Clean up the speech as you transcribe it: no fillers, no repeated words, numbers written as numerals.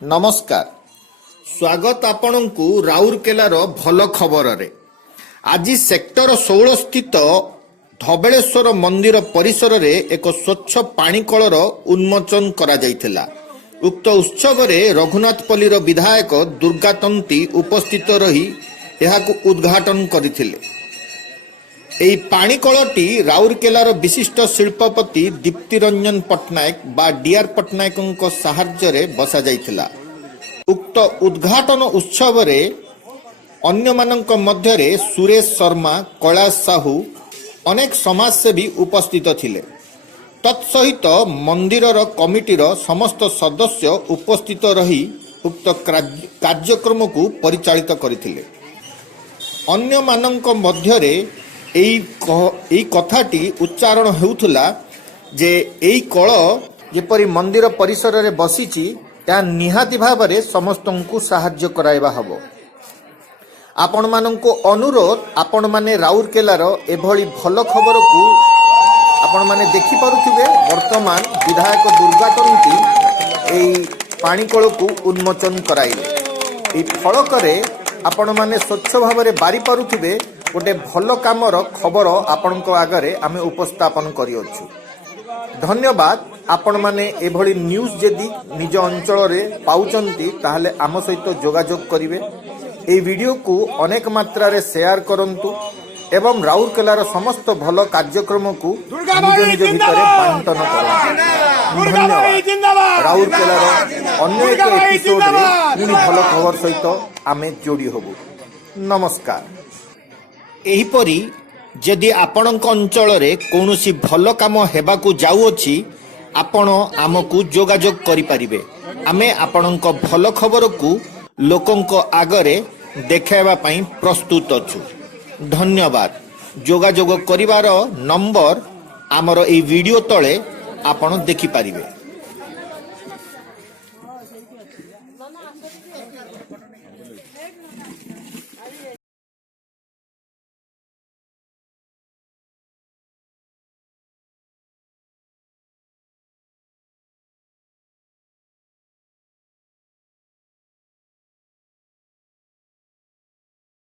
नमस्कार स्वागत आपणकु राउरकेलार भल खबर रे आज सेक्टर 16 स्थित धबलेश्वर मंदिर परिसर रे एक स्वच्छ पानी कलर उन्मोचन करा जायथिला। उक्त उत्सव रे रघुनाथपल्ली विधायक दुर्गातंती उपस्थित रही एहाकु उद्घाटन करथिले। एही पानी कलटी राउरकेलार विशिष्ट शिल्पपति दीप्ति रंजन पट्टनायक बा डीआर पट्टनायक साहाय्य रे बसा जायथिला। उक्त उद्घाटन उत्सव रे अन्य मानक मध्यरे सुरेश शर्मा, कैलाश साहू अनेक समाजसेवी उपस्थित थिले। तत्सहित मंदिरर कमिटीर समस्त सदस्य उपस्थित रही उक्त कार्यक्रम को परिचालित करथिले। अन्य मानक मध्यरे एई कथाटी उच्चारण हेउथुला जे एई कळ जेपरि मंदिर परिसर रे बसिछि या निहाती भावरे समस्तंकु साहाय्य कराइबा हबो। आपण मानंको अनुरोध आपण माने राउरकेलार एभली भल खबर को आपण माने देखि पारुथिबे। वर्तमान विधायक दुर्गातंती एई पानी कळ को उन्मोचन कराइले। एई फलकरे आपण माने स्वच्छ भावरे बारी पारुथिबे। गोटे भल कामर खबर आपणको आगरे आमे उपस्थापन करियोछु। धन्यवाद। आपण माने एभली न्यूज जदि निज अंचल रे पाउचंती ताहले आम सहित जोगाजोग करिवे। ए वीडियो को अनेक मात्रा रे शेयर करंतु एवं राउरकेलार समस्त भल कार्यक्रम को निज निज भितर बांटन करंतु। धन्यवाद। राउरकेलार अन्य एक एपिसोड रे पुनी भल खबर सहित आमे जोड़ी होबु। नमस्कार। एहीपरि जदि आपणक अंचल रे कोनोसी भल काम हेबाकू जाउअछि आपण आमकू जोगाजोग करि परिबे। आमे आपणक भल खबर को लोकंक आगरे देखाइबा पई प्रस्तुत अछु। धन्यवाद। जोगाजोग करिवार नंबर आमर ए वीडियो तळे आपण देखि परिबे।